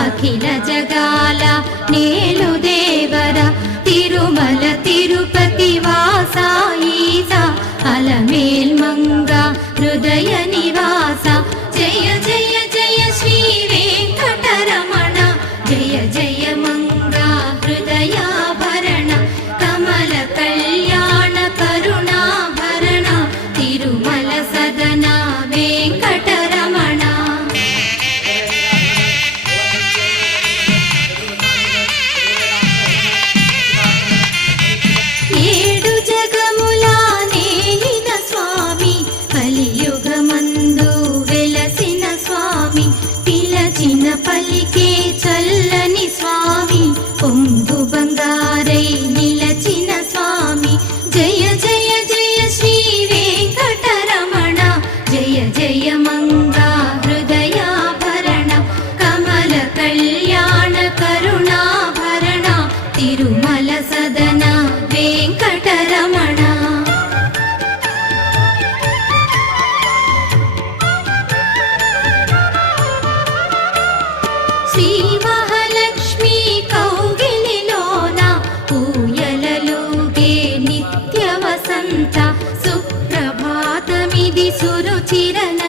అఖిల జగాల నేలు దేవర తిరుమల తిరుపతి వాస ఈస అలమేల్ మంగ హృదయ నివాస జయ జయ జయ శ్రీ వెంకటరమణ జయ జయ మంగ హృదయాభరణ కమల కళ్యాణ కరుణాభరణ తిరుమల సదన వెంకటరమణ. ఏడు జగముల నేలిన స్వామి కలియుగమందు వెలసిన స్వామి పిలచిన పలికే చల్లని స్వామి పొంగు బంగారై నిలచిన స్వామి జయ జయ జయ శ్రీ వెంకటరమణ జయ జయ